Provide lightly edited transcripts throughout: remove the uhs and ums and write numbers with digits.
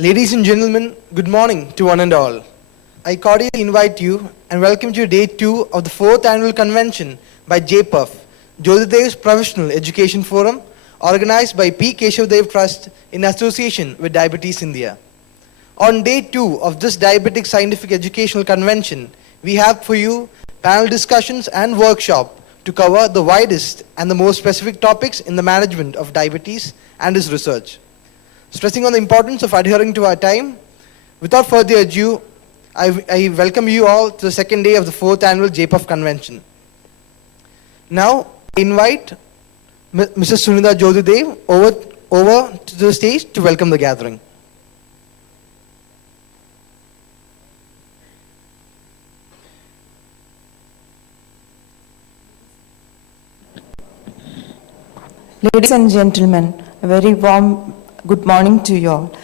Ladies and gentlemen, good morning to one and all. I cordially invite you and welcome to day 2 of the 4th annual convention by JPEF, Jothydev's Professional Education Forum, organized by P. Keshavdev Trust in association with Diabetes India. On day 2 of this Diabetic Scientific Educational Convention, we have for you panel discussions and workshop to cover the widest and the most specific topics in the management of diabetes and its research. Stressing on the importance of adhering to our time, without further ado, I welcome you all to the second day of the 4th annual JPEF convention. Now, I invite Mrs. Sunita Jothydev over to the stage to welcome the gathering. Ladies and gentlemen, a very warm good morning to you all.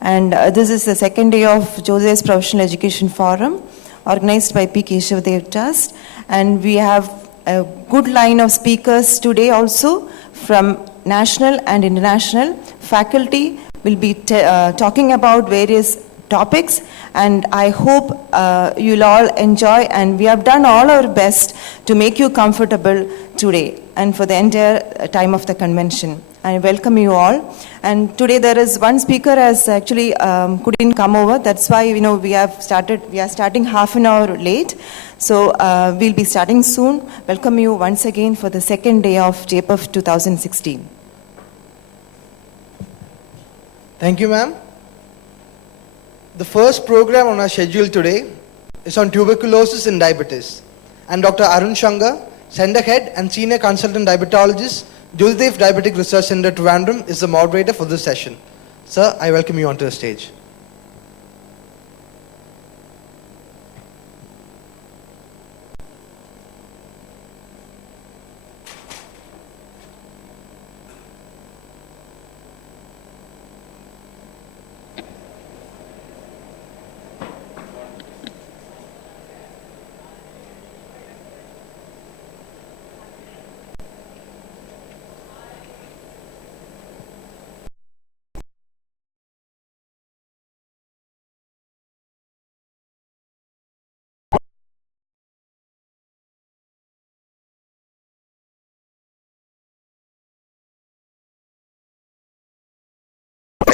And this is the second day of Jothydev's Professional Education Forum, organized by P. Keshavdev Trust. And we have a good line of speakers today also from national and international. Faculty will be talking about various topics, and I hope you'll all enjoy, and we have done all our best to make you comfortable today and for the entire time of the convention. I welcome you all. And today there is one speaker has actually couldn't come over. That's why we are starting half an hour late. So we'll be starting soon. Welcome you once again for the second day of JPEF 2016. Thank you, ma'am. The first program on our schedule today is on tuberculosis and diabetes. And Dr. Arun Shankar, Center Head and Senior Consultant Diabetologist, Jothydev Diabetic Research Center, Trivandrum, is the moderator for this session. Sir, I welcome you onto the stage.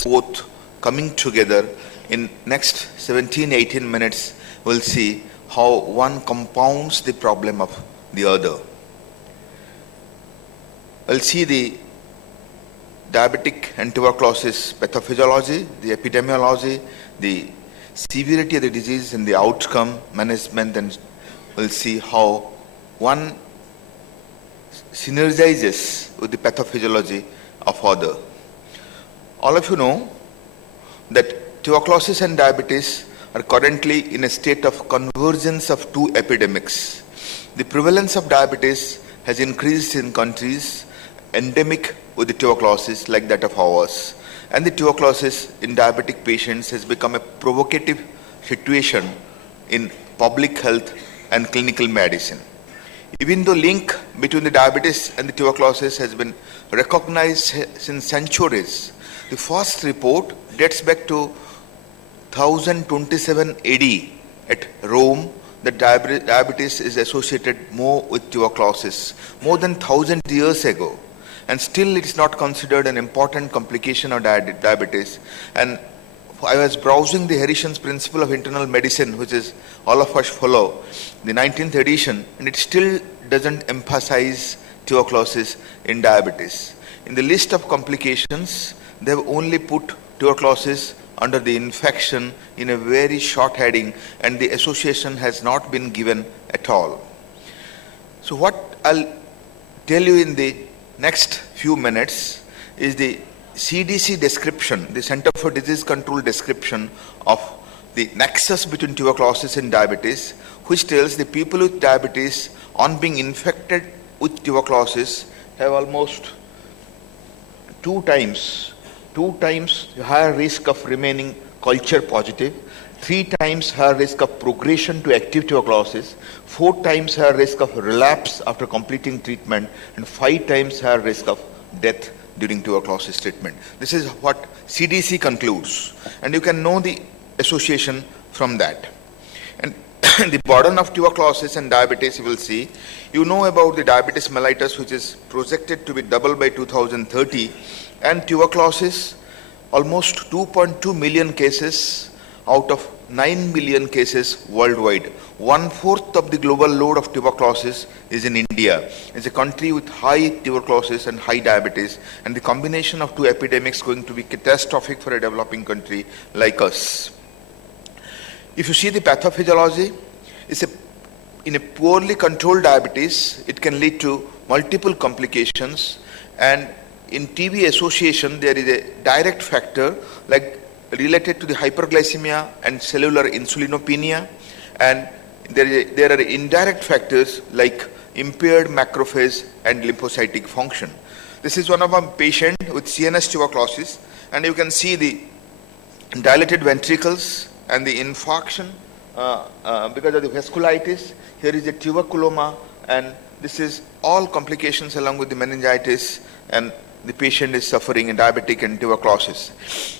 Both coming together in next 17-18 minutes, we'll see how one compounds the problem of the other. We'll see the diabetic and tuberculosis pathophysiology, the epidemiology, the severity of the disease and the outcome management, and we'll see how one synergizes with the pathophysiology of other. All of you know that tuberculosis and diabetes are currently in a state of convergence of two epidemics. The prevalence of diabetes has increased in countries endemic with the tuberculosis like that of ours. And the tuberculosis in diabetic patients has become a provocative situation in public health and clinical medicine. Even though link between the diabetes and the tuberculosis has been recognized since centuries, the first report dates back to 1027 AD at Rome that diabetes is associated more with tuberculosis, more than 1000 years ago. And still it is not considered an important complication of diabetes. And I was browsing the Harrison's Principle of Internal Medicine, which is all of us follow, the 19th edition, and it still doesn't emphasize tuberculosis in diabetes. In the list of complications, they have only put tuberculosis under the infection in a very short heading, and the association has not been given at all. So what I'll tell you in the next few minutes is the CDC description, the Center for Disease Control description of the nexus between tuberculosis and diabetes, which tells the people with diabetes on being infected with tuberculosis have almost two times higher risk of remaining culture positive, 3 times higher risk of progression to active tuberculosis, 4 times higher risk of relapse after completing treatment, and 5 times higher risk of death during tuberculosis treatment. This is what CDC concludes, and you can know the association from that. And the burden of tuberculosis and diabetes, you will see. You know about the diabetes mellitus, which is projected to be double by 2030, and tuberculosis, almost 2.2 million cases out of 9 million cases worldwide. 1/4 of the global load of tuberculosis is in India. It's a country with high tuberculosis and high diabetes, and the combination of two epidemics is going to be catastrophic for a developing country like us. If you see the pathophysiology, in a poorly controlled diabetes, it can lead to multiple complications, and in TB association, there is a direct factor like related to the hyperglycemia and cellular insulinopenia, and there are indirect factors like impaired macrophage and lymphocytic function. This is one of our patient with CNS tuberculosis, and you can see the dilated ventricles and the infarction because of the vasculitis. Here is a tuberculoma, and this is all complications along with the meningitis, and the patient is suffering in diabetic and tuberculosis.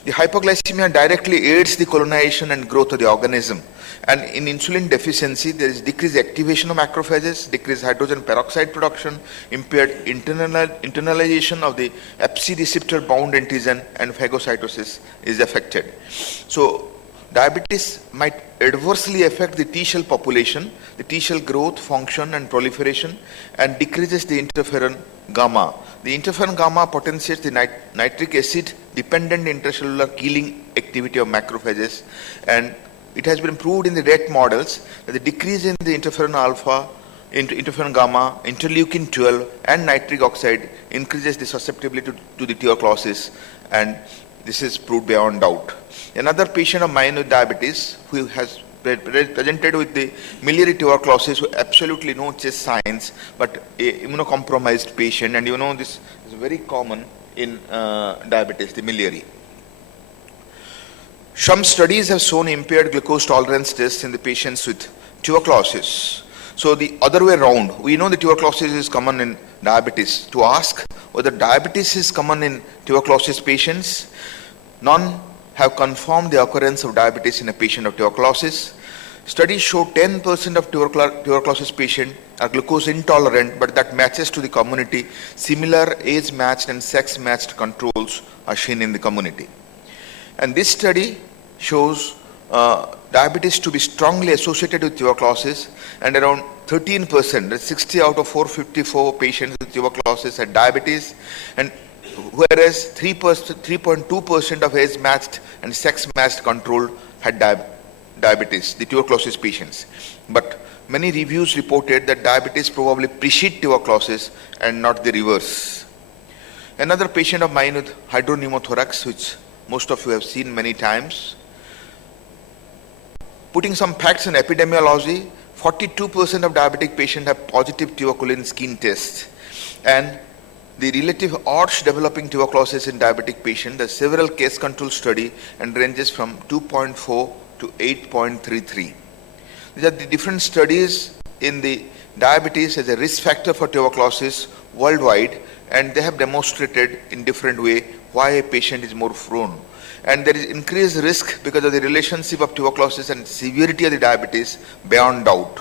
The hypoglycemia directly aids the colonization and growth of the organism. And in insulin deficiency, there is decreased activation of macrophages, decreased hydrogen peroxide production, impaired internalization of the Fc receptor bound antigen, and phagocytosis is affected. So diabetes might adversely affect the T cell population, the T cell growth, function and proliferation, and decreases the interferon gamma. The interferon gamma potentiates the nitric acid dependent intracellular killing activity of macrophages, and it has been proved in the rat models that the decrease in the interferon alpha, interferon gamma, interleukin 12 and nitric oxide increases the susceptibility to the tuberculosis, and this is proved beyond doubt. Another patient of mine with diabetes who has presented with the miliary tuberculosis with absolutely no chest signs, but a immunocompromised patient, and you know this is very common in diabetes, the miliary. Some studies have shown impaired glucose tolerance tests in the patients with tuberculosis. So the other way around, we know the tuberculosis is common in diabetes. To ask whether diabetes is common in tuberculosis patients, none have confirmed the occurrence of diabetes in a patient of tuberculosis. Studies show 10% of tuberculosis patients are glucose intolerant, but that matches to the community. Similar age-matched and sex-matched controls are seen in the community. And this study shows diabetes to be strongly associated with tuberculosis, and around 13%, that's 60 out of 454 patients with tuberculosis had diabetes, and whereas 3.2% of age-matched and sex-matched control had diabetes, the tuberculosis patients. But many reviews reported that diabetes probably precedes tuberculosis and not the reverse. Another patient of mine with hydropneumothorax, which most of you have seen many times. Putting some facts in epidemiology, 42% of diabetic patients have positive tuberculin skin tests, and the relative odds developing tuberculosis in diabetic patients, there's several case control study and ranges from 2.4 to 8.33. These are the different studies in the diabetes as a risk factor for tuberculosis worldwide, and they have demonstrated in different way why a patient is more prone. And there is increased risk because of the relationship of tuberculosis and severity of the diabetes beyond doubt.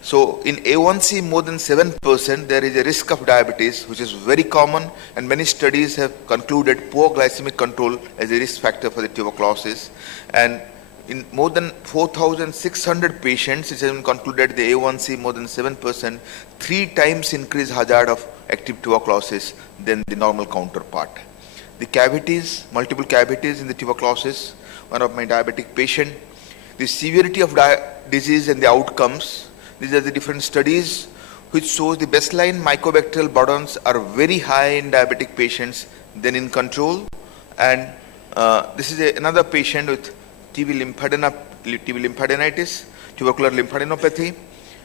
So in A1C more than 7%, there is a risk of diabetes, which is very common, and many studies have concluded poor glycemic control as a risk factor for the tuberculosis. And in more than 4,600 patients, it has been concluded the A1C more than 7%, 3 times increased hazard of active tuberculosis than the normal counterpart. The cavities, multiple cavities in the tuberculosis, one of my diabetic patient, the severity of disease and the outcomes. These are the different studies which shows the baseline mycobacterial burdens are very high in diabetic patients than in control. And this is another patient with TB lymphadenitis, tubercular lymphadenopathy,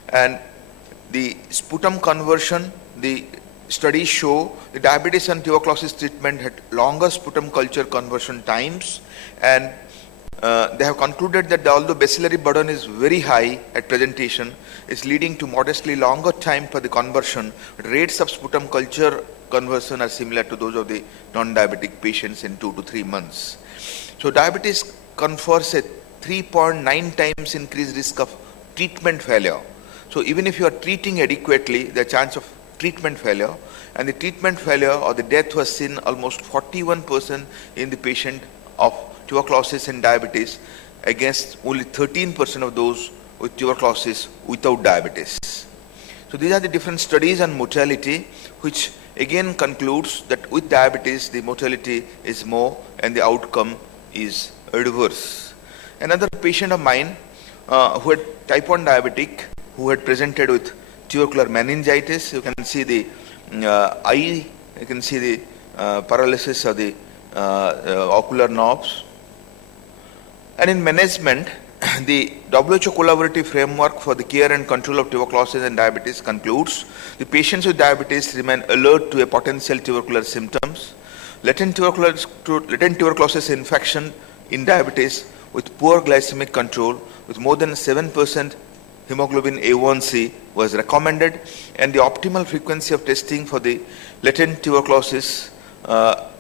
and the sputum conversion, the studies show the diabetes and tuberculosis treatment had longer sputum culture conversion times, and they have concluded that although bacillary burden is very high at presentation, it's leading to modestly longer time for the conversion. Rates of sputum culture conversion are similar to those of the non-diabetic patients in 2 to 3 months. So diabetes confers a 3.9 times increased risk of treatment failure. So even if you are treating adequately, the chance of treatment failure, and the treatment failure or the death was seen almost 41% in the patient of tuberculosis and diabetes against only 13% of those with tuberculosis without diabetes. So these are the different studies on mortality, which again concludes that with diabetes the mortality is more and the outcome is adverse. Another patient of mine who had type 1 diabetic, who had presented with tubercular meningitis. You can see the eye, you can see the paralysis of the ocular knobs. And in management, the WHO collaborative framework for the care and control of tuberculosis and diabetes concludes the patients with diabetes remain alert to a potential tubercular symptoms. Latent tuberculosis infection in diabetes with poor glycemic control with more than 7% hemoglobin A1C was recommended, and the optimal frequency of testing for the latent tuberculosis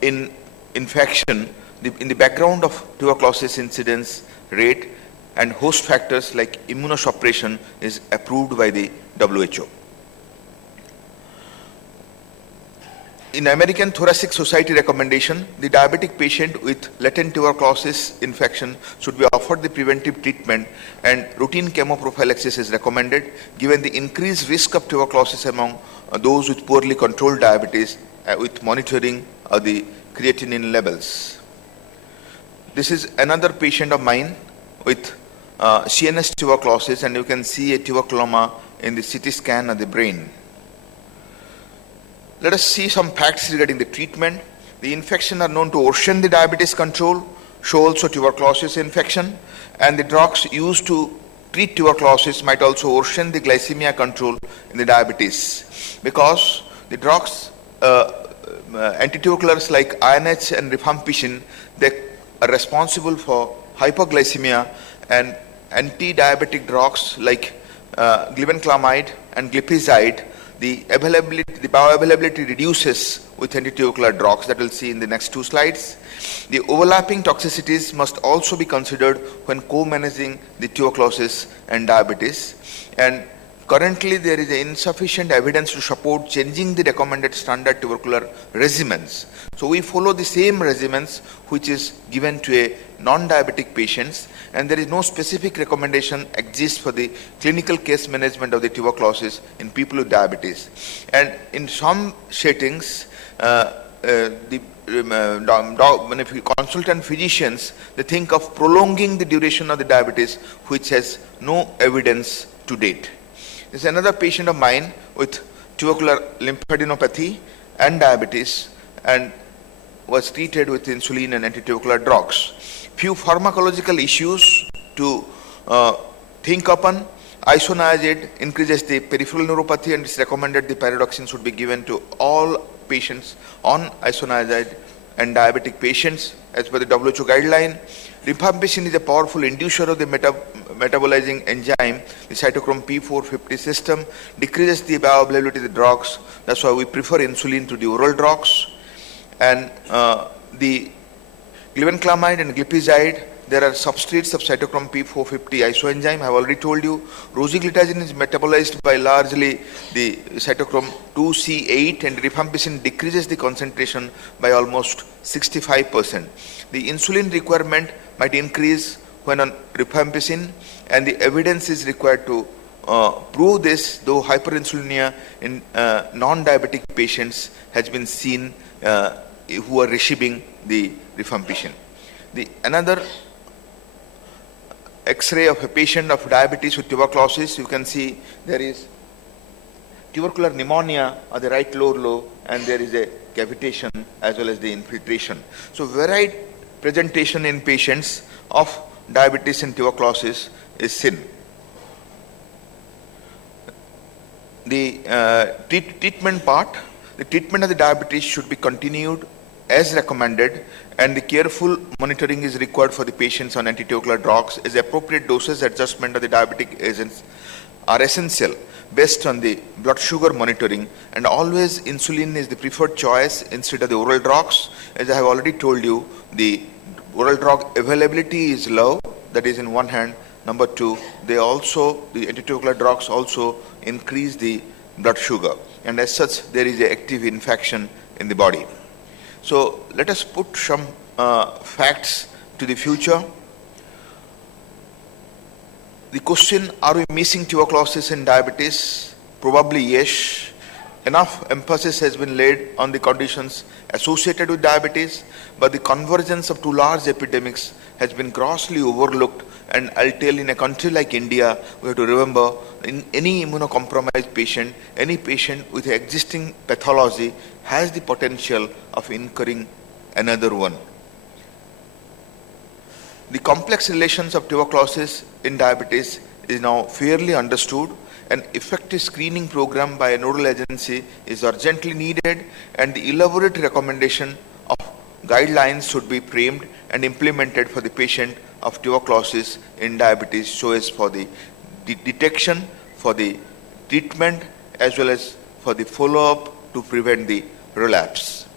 in infection in the background of tuberculosis incidence rate and host factors like immunosuppression is approved by the WHO. In American Thoracic Society recommendation, the diabetic patient with latent tuberculosis infection should be offered the preventive treatment, and routine chemoprophylaxis is recommended given the increased risk of tuberculosis among those with poorly controlled diabetes with monitoring of the creatinine levels. This is another patient of mine with CNS tuberculosis, and you can see a tuberculoma in the CT scan of the brain. Let us see some facts regarding the treatment. The infection are known to worsen the diabetes control, show also tuberculosis infection, and the drugs used to treat tuberculosis might also worsen the glycemia control in the diabetes, because the drugs, antituberculars like INH and rifampicin, they are responsible for hypoglycemia, and anti-diabetic drugs like glibenclamide and glipizide, the bioavailability reduces with antitubercular drugs, that we'll see in the next 2 slides. The overlapping toxicities must also be considered when co-managing the tuberculosis and diabetes, and currently there is insufficient evidence to support changing the recommended standard tubercular regimens. So we follow the same regimens which is given to a non-diabetic patients, and there is no specific recommendation exists for the clinical case management of the tuberculosis in people with diabetes. And in some settings, consultant physicians, they think of prolonging the duration of the diabetes, which has no evidence to date. This is another patient of mine with tubercular lymphadenopathy and diabetes, and was treated with insulin and antitubercular drugs. Few pharmacological issues to think upon. Isoniazid increases the peripheral neuropathy, and it's recommended the pyridoxine should be given to all patients on isoniazid and diabetic patients as per the WHO guideline. Rifampicin is a powerful inducer of the metabolizing enzyme, the cytochrome P450 system, decreases the bioavailability of the drugs. That's why we prefer insulin to the oral drugs. And the glibenclamide and glipizide, there are substrates of cytochrome P450 isoenzyme. I have already told you. Rosiglitazine is metabolized by largely the cytochrome 2C8, and rifampicin decreases the concentration by almost 65%. The insulin requirement might increase when on rifampicin, and the evidence is required to prove this, though hyperinsulinemia in non-diabetic patients has been seen who are receiving the rifampicin. Another X-ray of a patient of diabetes with tuberculosis, you can see there is tubercular pneumonia at the right lower lobe, and there is a cavitation as well as the infiltration. So varied presentation in patients of diabetes and tuberculosis is seen. The treatment part, the treatment of the diabetes should be continued as recommended, and the careful monitoring is required for the patients on antitubercular drugs as appropriate doses adjustment of the diabetic agents are essential based on the blood sugar monitoring, and always insulin is the preferred choice instead of the oral drugs. As I have already told you, the oral drug availability is low, that is in one hand. Number two, the antitubercular drugs also increase the blood sugar, and as such there is an active infection in the body. So let us put some facts to the future. The question, are we missing tuberculosis in diabetes? Probably yes. Enough emphasis has been laid on the conditions associated with diabetes, but the convergence of two large epidemics has been grossly overlooked. And I'll tell, in a country like India, we have to remember, in any immunocompromised patient, any patient with existing pathology has the potential of incurring another one. The complex relations of tuberculosis in diabetes is now fairly understood. An effective screening program by a nodal agency is urgently needed, and the elaborate recommendation of guidelines should be framed and implemented for the patient of tuberculosis in diabetes, so as for the detection, for the treatment, as well as for the follow-up to prevent the relapse.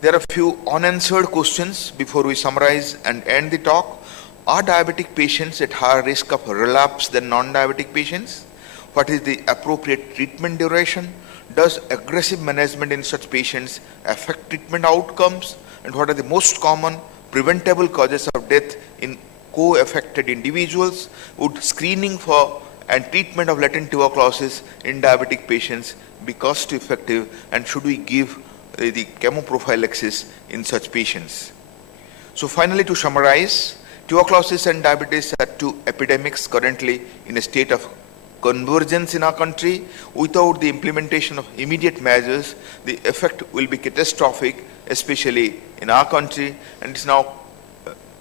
There are a few unanswered questions before we summarize and end the talk. Are diabetic patients at higher risk of relapse than non-diabetic patients? What is the appropriate treatment duration? Does aggressive management in such patients affect treatment outcomes? And what are the most common preventable causes of death in co-affected individuals? Would screening for and treatment of latent tuberculosis in diabetic patients be cost effective, and should we give the chemoprophylaxis in such patients? So finally, to summarize, tuberculosis and diabetes are two epidemics currently in a state of convergence in our country. Without the implementation of immediate measures, the effect will be catastrophic, especially in our country. And it's now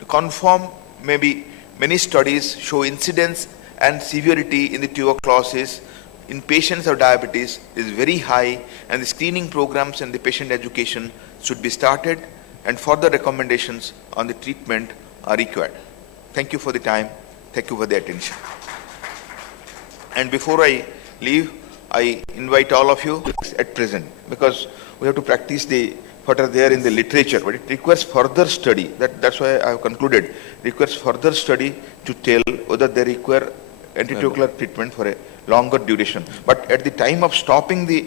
confirmed, maybe many studies show incidence and severity in the tuberculosis in patients of diabetes is very high, and the screening programs and the patient education should be started, and further recommendations on the treatment are required. Thank you for the time. Thank you for the attention. And before I leave, I invite all of you at present, because we have to practice what are there in the literature, but it requires further study. That's why I have concluded. It requires further study to tell whether they require antitubercular treatment for a longer duration. But at the time of stopping the